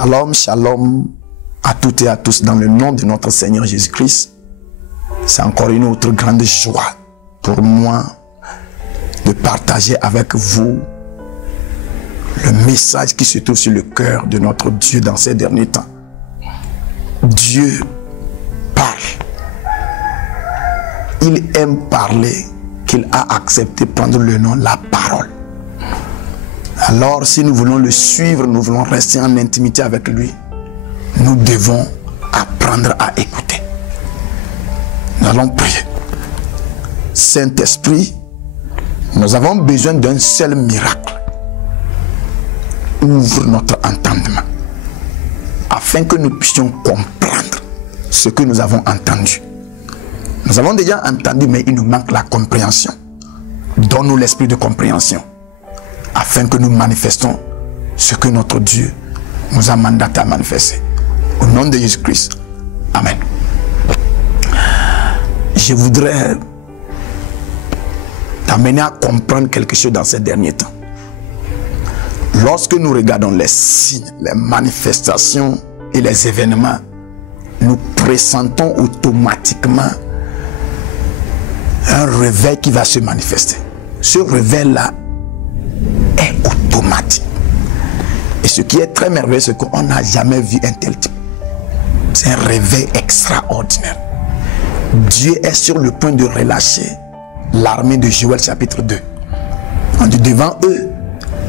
Shalom, shalom à toutes et à tous dans le nom de notre Seigneur Jésus-Christ. C'est encore une autre grande joie pour moi de partager avec vous le message qui se trouve sur le cœur de notre Dieu dans ces derniers temps. Dieu parle. Il aime parler, qu'il a accepté prendre le nom, la parole. Alors, si nous voulons le suivre, nous voulons rester en intimité avec lui, nous devons apprendre à écouter. Nous allons prier. Saint-Esprit, nous avons besoin d'un seul miracle. Ouvre notre entendement, afin que nous puissions comprendre ce que nous avons entendu. Nous avons déjà entendu, mais il nous manque la compréhension. Donne-nous l'esprit de compréhension, afin que nous manifestons ce que notre Dieu nous a mandaté à manifester. Au nom de Jésus-Christ. Amen. Je voudrais t'amener à comprendre quelque chose dans ces derniers temps. Lorsque nous regardons les signes, les manifestations et les événements, nous pressentons automatiquement un réveil qui va se manifester. Ce réveil-là est automatique. Et ce qui est très merveilleux, c'est qu'on n'a jamais vu un tel type. C'est un réveil extraordinaire. Dieu est sur le point de relâcher l'armée de Joël chapitre 2. On dit devant eux,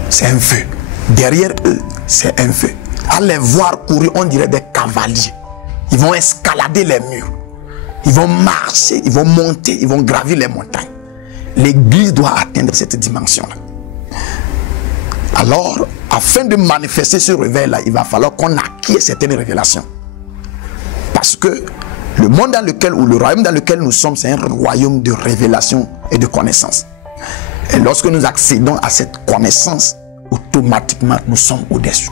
c'est un feu. Derrière eux, c'est un feu. À les voir courir, on dirait des cavaliers. Ils vont escalader les murs. Ils vont marcher, ils vont monter, ils vont gravir les montagnes. L'église doit atteindre cette dimension-là. Alors, afin de manifester ce réveil-là, il va falloir qu'on acquiert certaines révélations. Parce que le monde dans lequel, ou le royaume dans lequel nous sommes, c'est un royaume de révélation et de connaissance. Et lorsque nous accédons à cette connaissance, automatiquement, nous sommes au-dessus.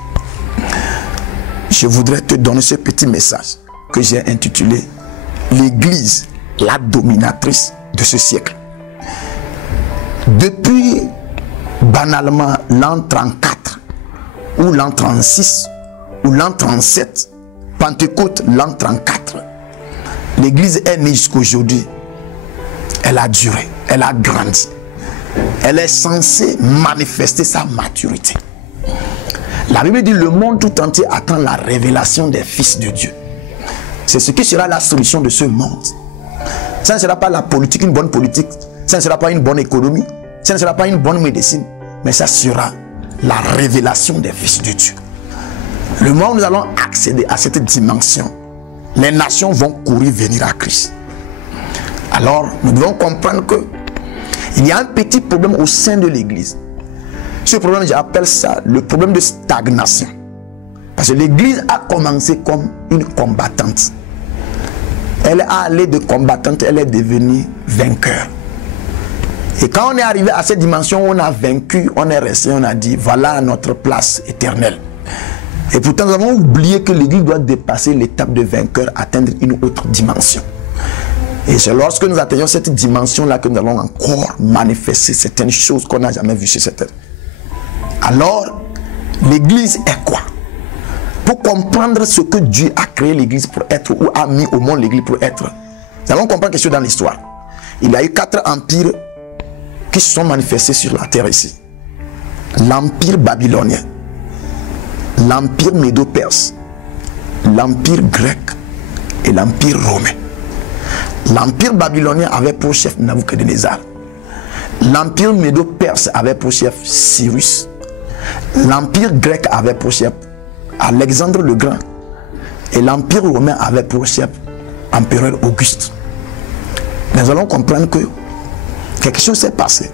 Je voudrais te donner ce petit message que j'ai intitulé « L'Église, la dominatrice de ce siècle ». Depuis, banalement, l'an 34, ou l'an 36, ou l'an 37, Pentecôte, l'an 34, l'Église est née jusqu'aujourd'hui. Elle a duré, elle a grandi. Elle est censée manifester sa maturité. La Bible dit le monde tout entier attend la révélation des fils de Dieu. C'est ce qui sera la solution de ce monde. Ça ne sera pas la politique, une bonne politique. Ça ne sera pas une bonne économie. Ça ne sera pas une bonne médecine. Mais ça sera la révélation des fils de Dieu. Le moment où nous allons accéder à cette dimension, les nations vont courir venir à Christ. Alors, nous devons comprendre que il y a un petit problème au sein de l'église. Ce problème, j'appelle ça le problème de stagnation. Parce que l'église a commencé comme une combattante. Elle est allée de combattante, elle est devenue vainqueur. Et quand on est arrivé à cette dimension où on a vaincu, on est resté, on a dit, voilà notre place éternelle. Et pourtant, nous avons oublié que l'église doit dépasser l'étape de vainqueur, atteindre une autre dimension. Et c'est lorsque nous atteignons cette dimension-là que nous allons encore manifester certaines choses qu'on n'a jamais vues sur cette terre. Alors, l'église est quoi? Pour comprendre ce que Dieu a créé l'église pour être, ou a mis au monde l'église pour être, nous allons comprendre quelque chose dans l'histoire. Il y a eu 4 empires qui se sont manifestés sur la terre ici. L'empire babylonien, l'empire médo-perse, l'empire grec et l'empire romain. L'empire babylonien avait pour chef Nabuchodonosor. L'empire médo-perse avait pour chef Cyrus. L'empire grec avait pour chef Alexandre le Grand. Et l'empire romain avait pour chef empereur Auguste. Nous allons comprendre que quelque chose s'est passé.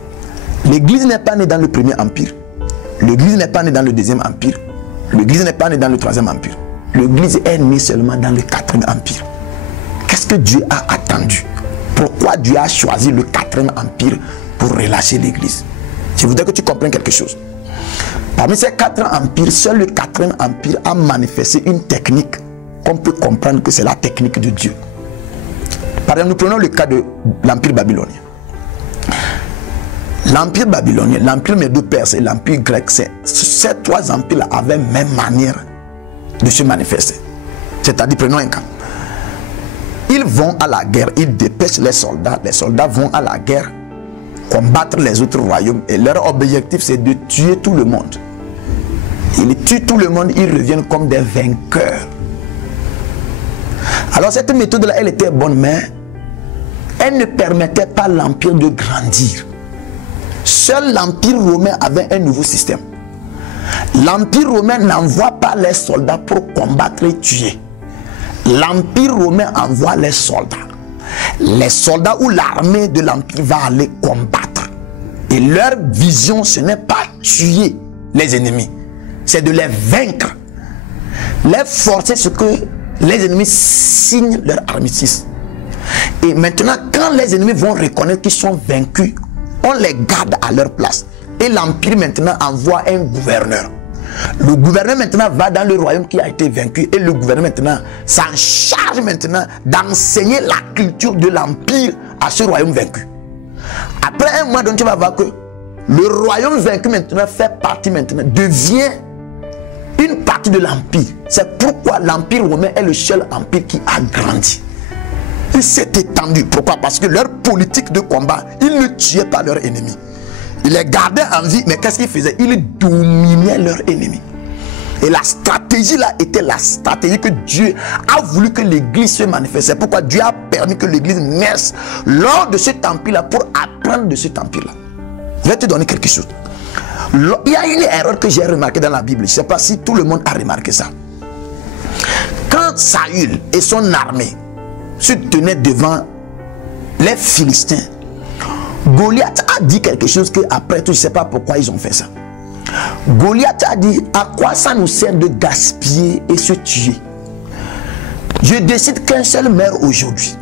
L'église n'est pas née dans le premier empire. L'église n'est pas née dans le deuxième empire. L'église n'est pas née dans le troisième empire. L'église est née seulement dans le 4e empire. Qu'est-ce que Dieu a attendu? Pourquoi Dieu a choisi le 4e empire pour relâcher l'église? Je voudrais que tu comprennes quelque chose. Parmi ces 4 empires, seul le 4e empire a manifesté une technique qu'on peut comprendre que c'est la technique de Dieu. Par exemple, nous prenons le cas de l'empire babylonien. L'empire babylonien, l'empire médo-perse et l'empire grec, ces 3 empires avaient même manière de se manifester. C'est-à-dire, prenons un cas. Ils vont à la guerre, ils dépêchent les soldats vont à la guerre, combattre les autres royaumes, et leur objectif c'est de tuer tout le monde. Ils tuent tout le monde, ils reviennent comme des vainqueurs. Alors cette méthode-là, elle était bonne, mais elle ne permettait pas à l'empire de grandir. Seul l'empire romain avait un nouveau système. L'empire romain n'envoie pas les soldats pour combattre et tuer. L'empire romain envoie les soldats. Les soldats ou l'armée de l'empire va aller combattre. Et leur vision, ce n'est pas tuer les ennemis, c'est de les vaincre. Les forcer ce que les ennemis signent leur armistice. Et maintenant, quand les ennemis vont reconnaître qu'ils sont vaincus, on les garde à leur place. Et l'empire maintenant envoie un gouverneur. Le gouverneur maintenant va dans le royaume qui a été vaincu, et le gouverneur maintenant s'en charge maintenant d'enseigner la culture de l'empire à ce royaume vaincu. Après un mois, donc tu vas voir que le royaume vaincu maintenant fait partie maintenant, devient une partie de l'empire. C'est pourquoi l'empire romain est le seul empire qui a grandi. Il s'est étendu. Pourquoi? Parce que leur politique de combat, ils ne tuaient pas leurs ennemis. Ils les gardaient en vie, mais qu'est-ce qu'ils faisaient? Ils dominaient leurs ennemis. Et la stratégie là était la stratégie que Dieu a voulu que l'église se manifeste. C'est pourquoi Dieu a permis que l'église naisse lors de cet empire là pour apprendre de cet empire là. Je vais te donner quelque chose. Il y a une erreur que j'ai remarquée dans la Bible. Je ne sais pas si tout le monde a remarqué ça. Quand Saül et son armée se tenaient devant les Philistins, Goliath a dit quelque chose que après tout, je ne sais pas pourquoi ils ont fait ça. Goliath a dit: à quoi ça nous sert de gaspiller et se tuer? Je décide qu'un seul meurt aujourd'hui.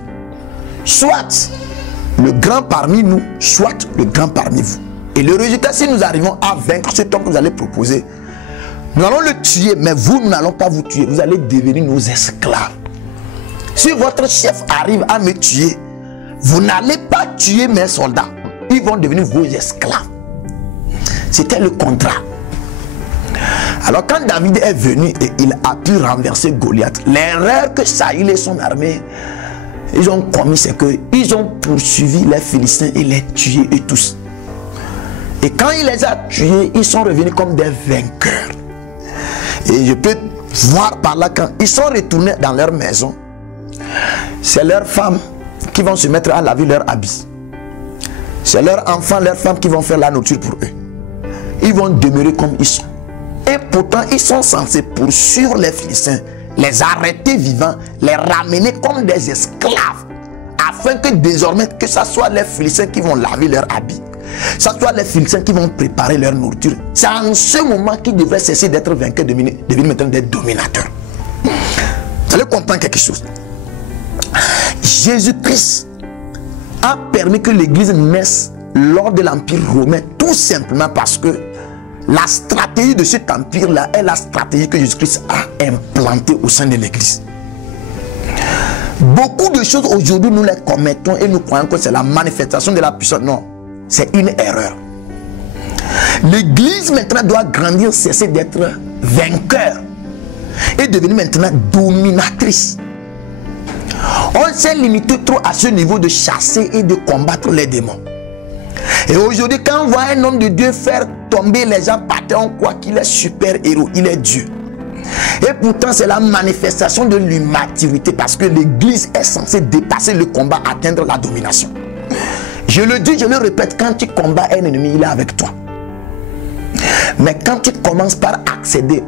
Soit le grand parmi nous, soit le grand parmi vous. Et le résultat, si nous arrivons à vaincre cet homme que vous allez proposer, nous allons le tuer, mais vous, nous n'allons pas vous tuer. Vous allez devenir nos esclaves. Si votre chef arrive à me tuer, vous n'allez pas tuer mes soldats. Ils vont devenir vos esclaves. C'était le contrat. Alors quand David est venu et il a pu renverser Goliath, l'erreur que Saül et son armée ils ont commis, c'est qu'ils ont poursuivi les Philistins et les tués et tous. Et quand il les a tués, ils sont revenus comme des vainqueurs. Et je peux voir par là, quand ils sont retournés dans leur maison, c'est leurs femmes qui vont se mettre à laver leurs habits. C'est leurs enfants, leurs femmes qui vont faire la nourriture pour eux. Ils vont demeurer comme ils sont. Et pourtant, ils sont censés poursuivre les Philistins, les arrêter vivants, les ramener comme des esclaves, afin que désormais, que ce soit les Philistins qui vont laver leurs habits, que ce soit les Philistins qui vont préparer leur nourriture. C'est en ce moment qu'ils devraient cesser d'être vainqueurs, devenir maintenant des dominateurs. Vous allez comprendre quelque chose. Jésus-Christ a permis que l'église naisse lors de l'empire romain, tout simplement parce que la stratégie de cet empire-là est la stratégie que Jésus-Christ a implantée au sein de l'église. Beaucoup de choses aujourd'hui, nous les commettons et nous croyons que c'est la manifestation de la puissance. Non, c'est une erreur. L'église maintenant doit grandir, cesser d'être vainqueur et devenir maintenant dominatrice. On s'est limité trop à ce niveau de chasser et de combattre les démons. Et aujourd'hui, quand on voit un homme de Dieu faire tomber les gens par terre, on croit qu'il est super héros, il est Dieu. Et pourtant, c'est la manifestation de l'immaturité, parce que l'église est censée dépasser le combat, atteindre la domination. Je le dis, je le répète, quand tu combats un ennemi, il est avec toi. Mais quand tu commences par accéder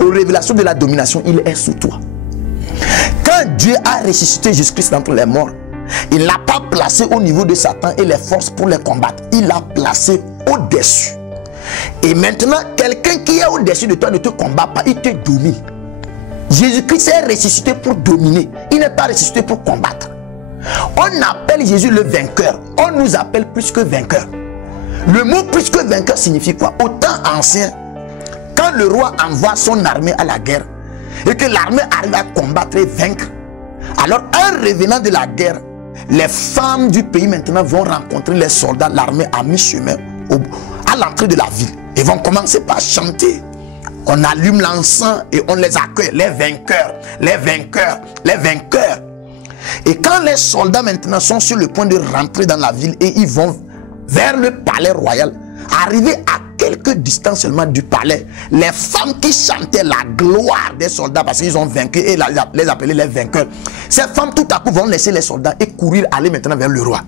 aux révélations de la domination, il est sous toi. Quand Dieu a ressuscité Jésus-Christ d'entre les morts, il ne l'a pas placé au niveau de Satan et les forces pour les combattre. Il l'a placé au-dessus. Et maintenant, quelqu'un qui est au-dessus de toi ne te combat pas, il te domine. Jésus-Christ est ressuscité pour dominer. Il n'est pas ressuscité pour combattre. On appelle Jésus le vainqueur. On nous appelle plus que vainqueur. Le mot plus que vainqueur signifie quoi? Au temps ancien, quand le roi envoie son armée à la guerre et que l'armée arrive à combattre et vaincre, alors un revenant de la guerre, les femmes du pays maintenant vont rencontrer les soldats, l'armée à mi-chemin, à l'entrée de la ville. Et vont commencer par chanter On allume l'encens et on les accueille. Les vainqueurs, les vainqueurs, les vainqueurs. Et quand les soldats maintenant sont sur le point de rentrer dans la ville et ils vont vers le palais royal, arrivés à quelques distances seulement du palais, les femmes qui chantaient la gloire des soldats parce qu'ils ont vaincu et les appelaient les vainqueurs, ces femmes tout à coup vont laisser les soldats et courir aller maintenant vers le roi.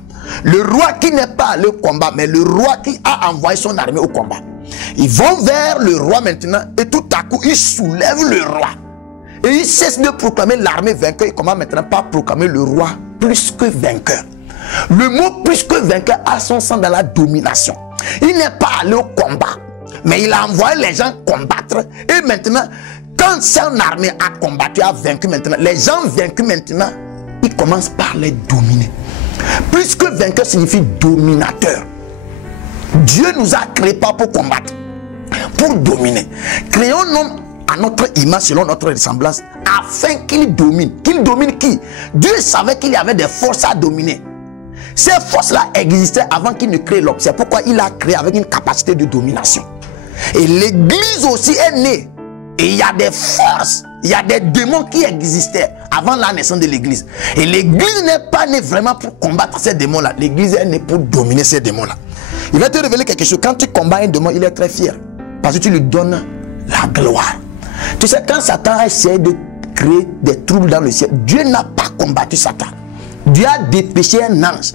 Le roi qui n'est pas allé au combat, mais le roi qui a envoyé son armée au combat. Ils vont vers le roi maintenant et tout à coup ils soulèvent le roi. Et ils cessent de proclamer l'armée vainqueur. Et comment maintenant pas proclamer le roi plus que vainqueur. Le mot plus que vainqueur a son sens dans la domination. Il n'est pas allé au combat, mais il a envoyé les gens combattre. Et maintenant, quand son armée a combattu, a vaincu maintenant, les gens vaincus maintenant, ils commencent par les dominer. Plus que vainqueur signifie dominateur. Dieu nous a créés pas pour combattre, pour dominer. Créons-nous à notre image, selon notre ressemblance, afin qu'il domine. Qu'il domine qui? Dieu savait qu'il y avait des forces à dominer. Ces forces-là existaient avant qu'il ne crée l'homme. C'est pourquoi il a créé avec une capacité de domination. Et l'église aussi est née. Et il y a des forces, il y a des démons qui existaient avant la naissance de l'église. Et l'église n'est pas née vraiment pour combattre ces démons-là. L'église est née pour dominer ces démons-là. Il va te révéler quelque chose. Quand tu combats un démon, il est très fier. Parce que tu lui donnes la gloire. Tu sais, quand Satan a essayé de créer des troubles dans le ciel, Dieu n'a pas combattu Satan. Dieu a dépêché un ange.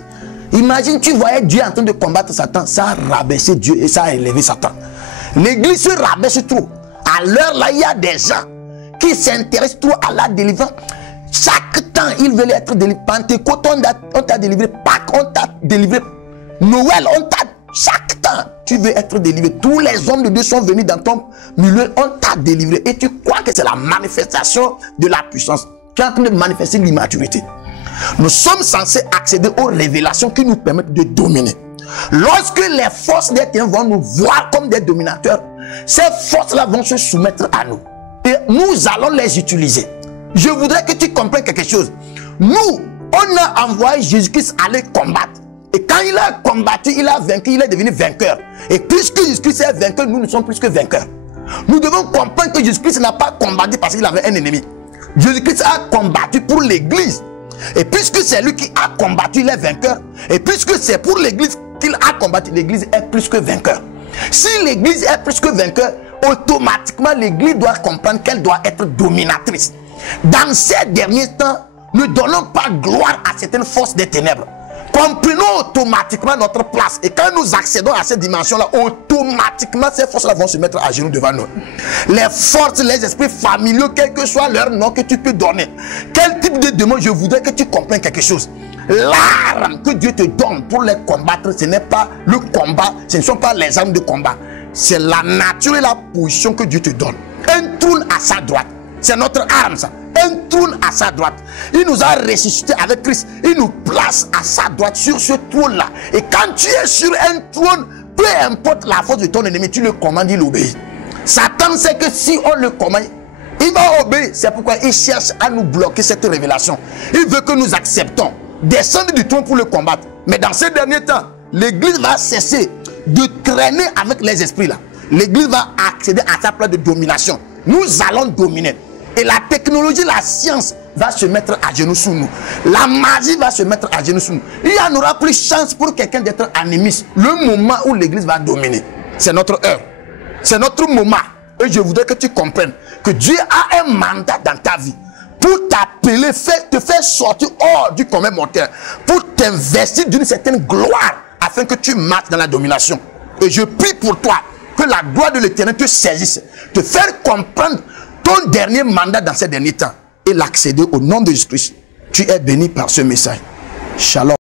Imagine, tu voyais Dieu en train de combattre Satan, ça a rabaissé Dieu et ça a élevé Satan. L'église se rabaisse trop. À l'heure là, il y a des gens qui s'intéressent trop à la délivrance. Chaque temps, ils veulent être délivrés. Pentecôte, on t'a délivré. Pâques, on t'a délivré. Noël, on t'a... Chaque temps, tu veux être délivré. Tous les hommes de Dieu sont venus dans ton milieu, on t'a délivré. Et tu crois que c'est la manifestation de la puissance. Tu es en train de manifester l'immaturité. Nous sommes censés accéder aux révélations qui nous permettent de dominer. Lorsque les forces des ténèbres vont nous voir comme des dominateurs, ces forces-là vont se soumettre à nous. Et nous allons les utiliser. Je voudrais que tu comprennes quelque chose. Nous, on a envoyé Jésus-Christ aller combattre. Et quand il a combattu, il a vaincu, il est devenu vainqueur. Et puisque Jésus-Christ est vainqueur, nous ne sommes plus que vainqueurs. Nous devons comprendre que Jésus-Christ n'a pas combattu parce qu'il avait un ennemi. Jésus-Christ a combattu pour l'église. Et puisque c'est lui qui a combattu, il est vainqueur. Et puisque c'est pour l'église qu'il a combattu, l'église est plus que vainqueur. Si l'église est plus que vainqueur, automatiquement l'église doit comprendre qu'elle doit être dominatrice. Dans ces derniers temps, ne donnons pas gloire à certaines forces des ténèbres. Comprenons automatiquement notre place. Et quand nous accédons à cette dimension-là, automatiquement ces forces-là vont se mettre à genoux devant nous. Les forces, les esprits familiaux, quel que soit leur nom que tu peux donner, quel type de démon, je voudrais que tu comprennes quelque chose. L'arme que Dieu te donne pour les combattre, ce n'est pas le combat, ce ne sont pas les armes de combat. C'est la nature et la position que Dieu te donne. Un trône à sa droite. C'est notre arme, ça. Un trône à sa droite. Il nous a ressuscité avec Christ. Il nous place à sa droite sur ce trône-là. Et quand tu es sur un trône, peu importe la force de ton ennemi, tu le commandes, il obéit. Satan sait que si on le commande, il va obéir. C'est pourquoi il cherche à nous bloquer cette révélation. Il veut que nous acceptons descendre du trône pour le combattre. Mais dans ces derniers temps, l'église va cesser de traîner avec les esprits là. L'église va accéder à sa place de domination. Nous allons dominer. Et la technologie, la science va se mettre à genoux sous nous. La magie va se mettre à genoux sous nous. Il n'y en aura plus chance pour quelqu'un d'être animiste. Le moment où l'église va dominer, c'est notre heure. C'est notre moment. Et je voudrais que tu comprennes que Dieu a un mandat dans ta vie pour t'appeler, te faire sortir hors du commun mortel, pour t'investir d'une certaine gloire afin que tu marches dans la domination. Et je prie pour toi que la gloire de l'Éternel te saisisse, te faire comprendre ton dernier mandat dans ces derniers temps et l'accéder au nom de Jésus-Christ. Tu es béni par ce message. Shalom.